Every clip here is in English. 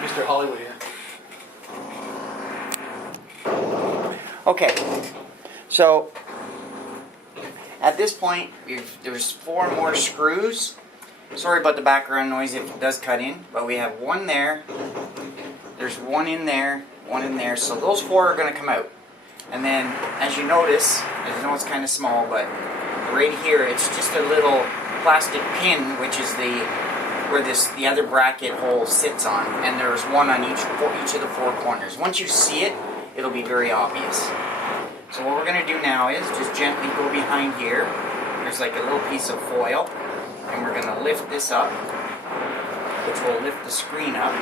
Mr. Hollywood here. Okay, so at this point, there's 4 more screws. Sorry about the background noise if it does cut in, but we have one there. There's one in there, one in there. So those 4 are going to come out. And then, as you notice, I know it's kind of small, but right here, it's just a little plastic pin, which is where the other bracket hole sits on. And there's one on each of the 4 corners. Once you see it, it'll be very obvious. So what we're going to do now is just gently go behind here. There's like a little piece of foil, and we're going to lift this up, which will lift the screen up,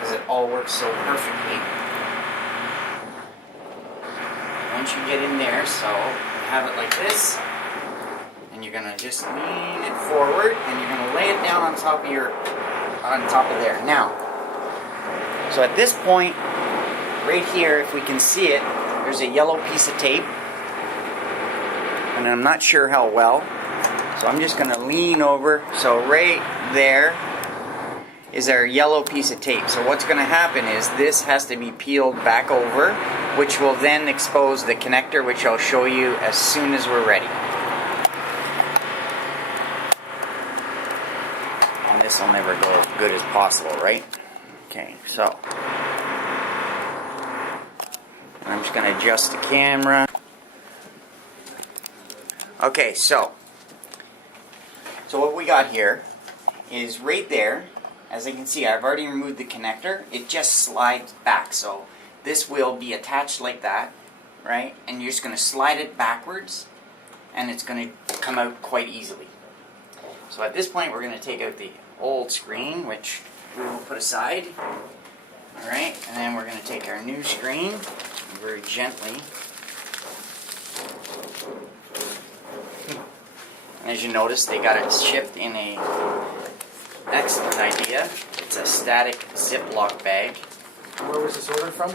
because it all works so perfectly. Once you get in there, so you have it like this, and you're going to just lean it forward, and you're going to lay it down on top of there. Now, so at this point, right here, if we can see it, there's a yellow piece of tape. And I'm not sure how well. So I'm just going to lean over. So right there is our yellow piece of tape. So what's going to happen is this has to be peeled back over, which will then expose the connector, which I'll show you as soon as we're ready. And this will never go as good as possible, right? Okay, so I'm just going to adjust the camera. Okay, so what we got here is right there. As you can see, I've already removed the connector. It just slides back. So this will be attached like that, right? And you're just going to slide it backwards, and it's going to come out quite easily. So at this point, we're going to take out the old screen, which we will put aside. Alright, and then we're going to take our new screen very gently. And as you notice, they got it shipped in a excellent idea. It's a static Ziploc bag. Where was this ordered from?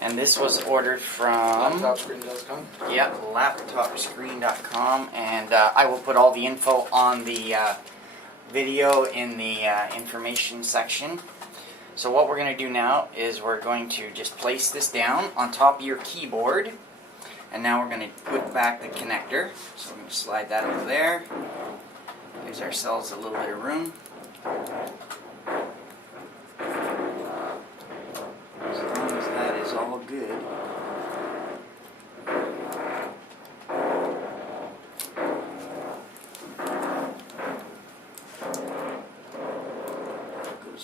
And this was ordered from laptopscreen.com. Yep, laptopscreen.com, and I will put all the info on the video in the information section. So what we're going to do now is we're going to just place this down on top of your keyboard, and now we're going to put back the connector. So we're going to slide that over there. Gives ourselves a little bit of room. As long as that is all good.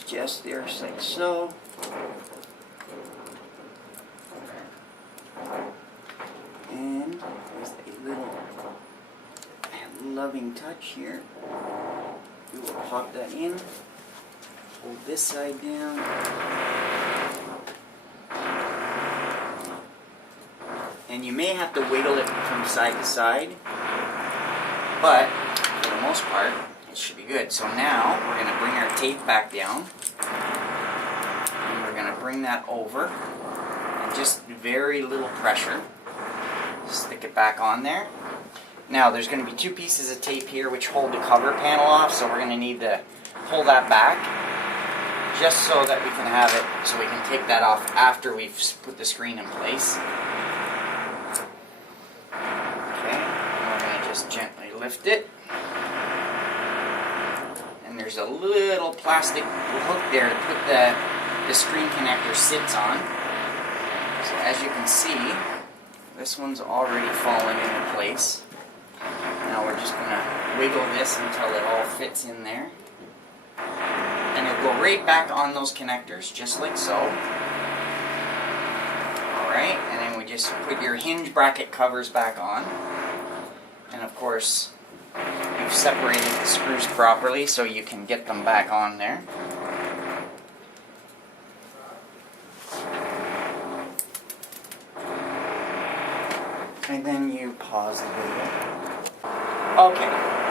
Just there, like so. And there's a little loving touch here. We will pop that in. Hold this side down. And you may have to wiggle it from side to side, but for the most part, it should be good. So now we're going to bring our tape back down, and we're going to bring that over, and just very little pressure. Stick it back on there. Now there's going to be 2 pieces of tape here which hold the cover panel off, so we're going to need to pull that back just so that we can have it, so we can take that off after we've put the screen in place. Okay, and we're going to just gently lift it. And there's a little plastic hook there to put the screen connector sits on. So as you can see, this one's already fallen into place. Now we're just going to wiggle this until it all fits in there. And it'll go right back on those connectors, just like so. Alright, and then we just put your hinge bracket covers back on. And of course, you've separated the screws properly so you can get them back on there. And then you pause the video. Okay,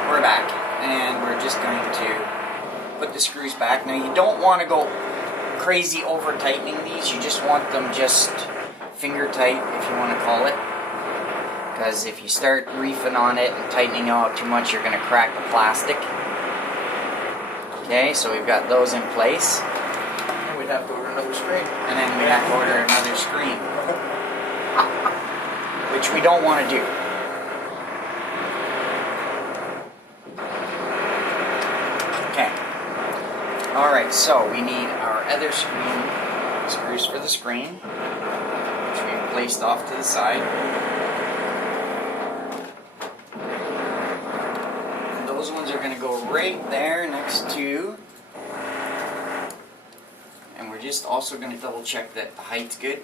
we're back. And we're just going to put the screws back. Now you don't want to go crazy over tightening these. You just want them just finger tight, if you want to call it. Because if you start reefing on it and tightening out too much, you're going to crack the plastic. Okay, so we've got those in place, And we'd have to order another screen. and then we have to order another screen, which we don't want to do. Okay. Alright, so we need our other screws for the screen, which we've placed off to the side. And those ones are going to go right there next to, and we're just also going to double check that the height's good.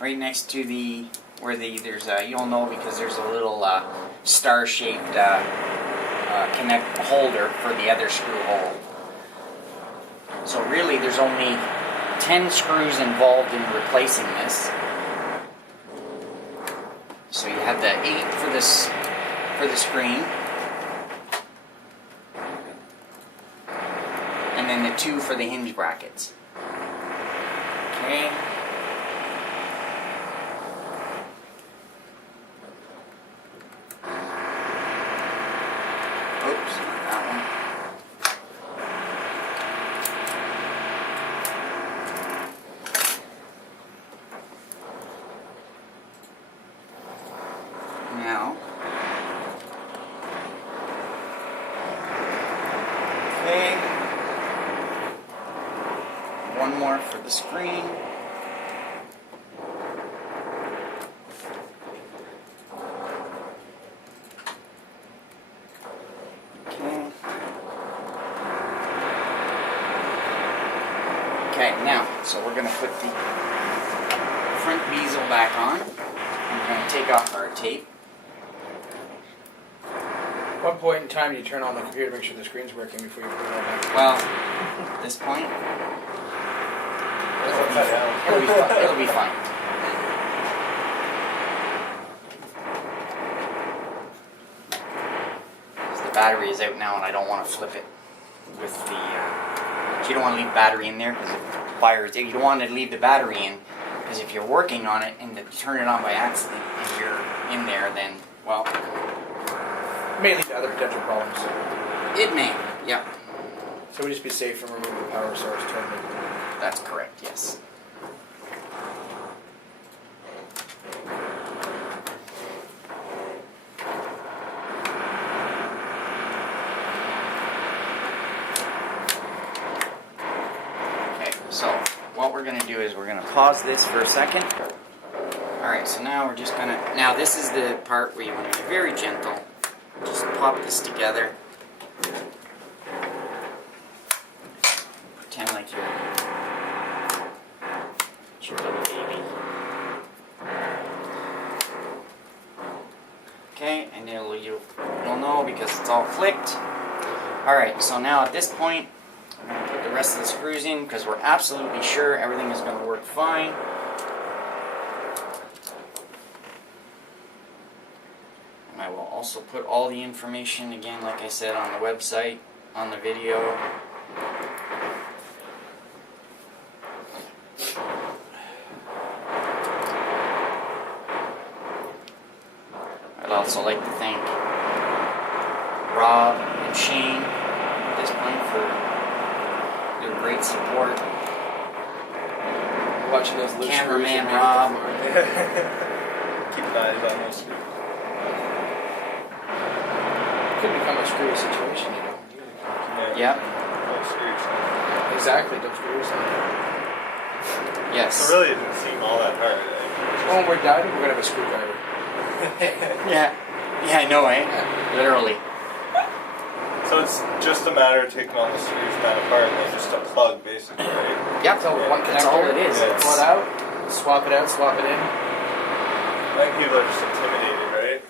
Right next to you'll know because there's a little star-shaped connect holder for the other screw hole. So really there's only 10 screws involved in replacing this. So you have the 8 for this for the screen, and then the 2 for the hinge brackets. Okay. Oops, not that one. Now, okay, one more for the screen. Okay, now, so we're going to put the front bezel back on. We're going to take off our tape. At what point in time do you turn on the computer to make sure the screen's working before you put it all back? Well, at this point, it'll be fine. Because the battery is out now and I don't want to flip it with the... you don't want to leave battery in there because if the wires... You don't want to leave the battery in because if you're working on it and you turn it on by accident and you're in there, then, well... May lead to other potential problems. It may, yeah. So we just be safe from removing the power source totally. That's correct, yes. Okay, so what we're going to do is we're going to pause this for a second. Alright, so now we're just going to... Now this is the part where you want to be very gentle. Just pop this together. Pretend like you're little baby. Okay, and you'll know because it's all clicked. Alright, so now at this point, I'm going to put the rest of the screws in because we're absolutely sure everything is going to work fine. And I will also put all the information again, like I said, on the website, on the video. I'd also like to thank Rob and Shane at this point for their great support. Watching those loose Cameraman screws Rob. Keep an eye on those screws. Could become a screwy situation, you know. Yep. Those screws. Exactly, those screws. Yes. So really, it didn't seem all that hard. When we're done, we're gonna have a screwdriver. Yeah. Yeah, I know, eh? Literally. So it's just a matter of taking all the screws down apart and then just a plug, basically, right? Yep. So one That's all connector, it is. Yeah. pull it out, swap it out, swap it in. I think people are just intimidated, right?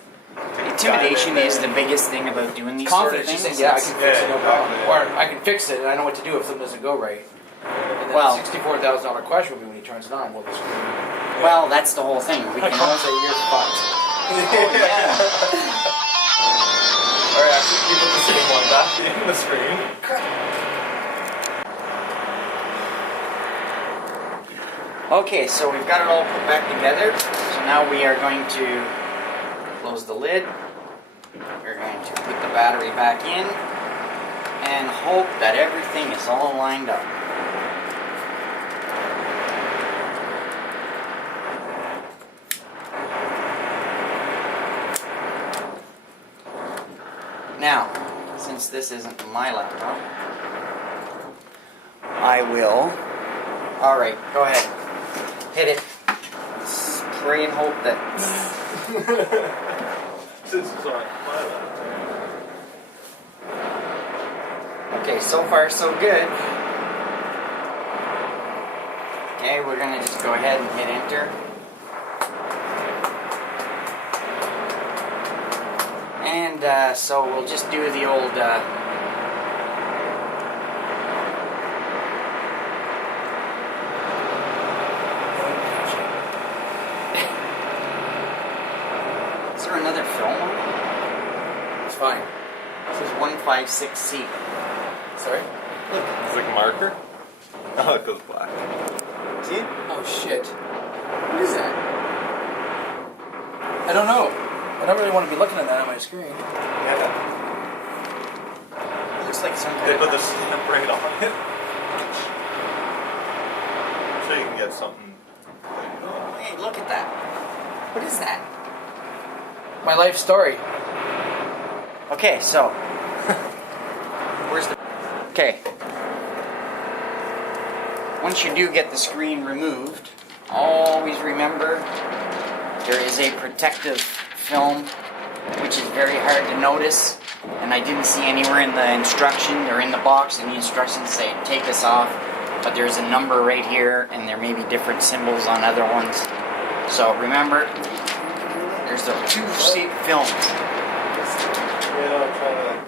Intimidation is the biggest thing about doing these sort of Confidence, things. just saying, yeah, I can fix it, no problem. exactly, Or I can fix it, and I know what to do if something doesn't go right. And then Well- the $64,000 question will be when he turns it on, will the screw... Well, that's the whole thing. We I can can't also... say you're fucked. Alright, actually, you put the same one back in the screen. Okay, so we've got it all put back together. So now we are going to close the lid. We're going to put the battery back in and hope that everything is all lined up. Now, since this isn't my laptop, I will. Alright, go ahead. Hit it. Let's pray and hope that. Since it's on my laptop. Okay, so far so good. Okay, we're gonna just go ahead and hit enter. And so we'll just do the old Is there another film on it? It's fine. This is 156C. Sorry? Look. It's like a marker? Oh, it goes black. See? Oh shit. What is that? I don't know. I don't really want to be looking at that on my screen. Yeah. It looks like some They kind put of... the stamp right on it. So you can get something. Hey, look at that. What is that? My life story. Okay, so... Where's the... Okay. Once you do get the screen removed, always remember there is a protective film which is very hard to notice, and I didn't see anywhere in the instruction or in the box, and the instructions say take this off, but there's a number right here, and there may be different symbols on other ones. So remember, there's the two films. Yeah, I'll try that.